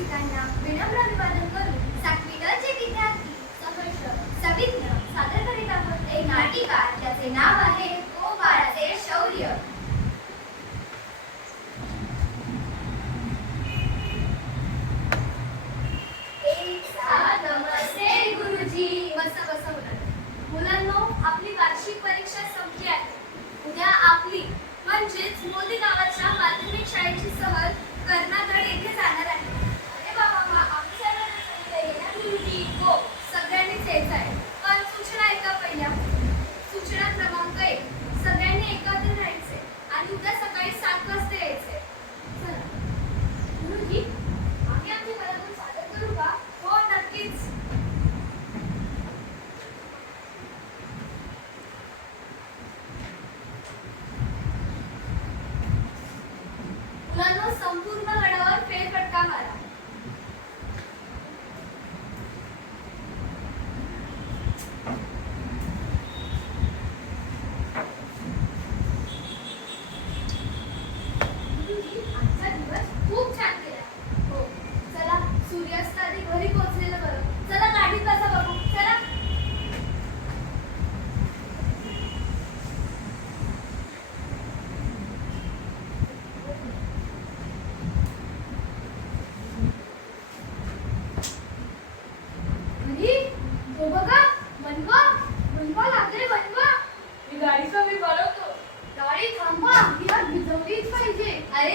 शिक्षिकांना विनम्र अभिवादन करून सातवी विद्यार्थी सहर्ष सविज्ञ सादर करीत आहोत. एक नाटिका ज्याचे नाव संपूर्ण गडावर फेरफटका मारा. अरे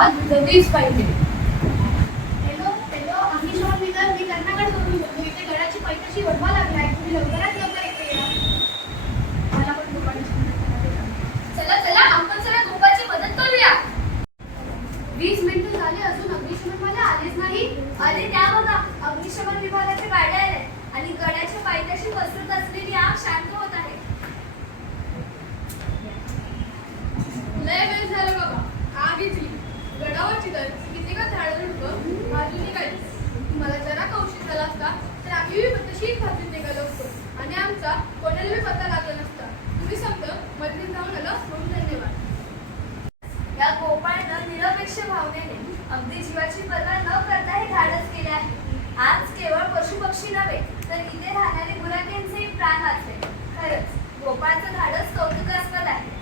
आज जगलीच पाहिजे. हॅलो हॅलो मी इथे गडाची तुम्ही लवकरात लवकर या. चला चला आपण लोकांची मदत करूया. वीस मिनिटं झाले अजून अग्निशमन मला नाही. त्या विभागाचे गाड्या आले आणि गडाच्या पायथ्याशी पसरत असलेली आग शांत होत आहे. झोपाळचं धाडस कौतुकास्पद आहे.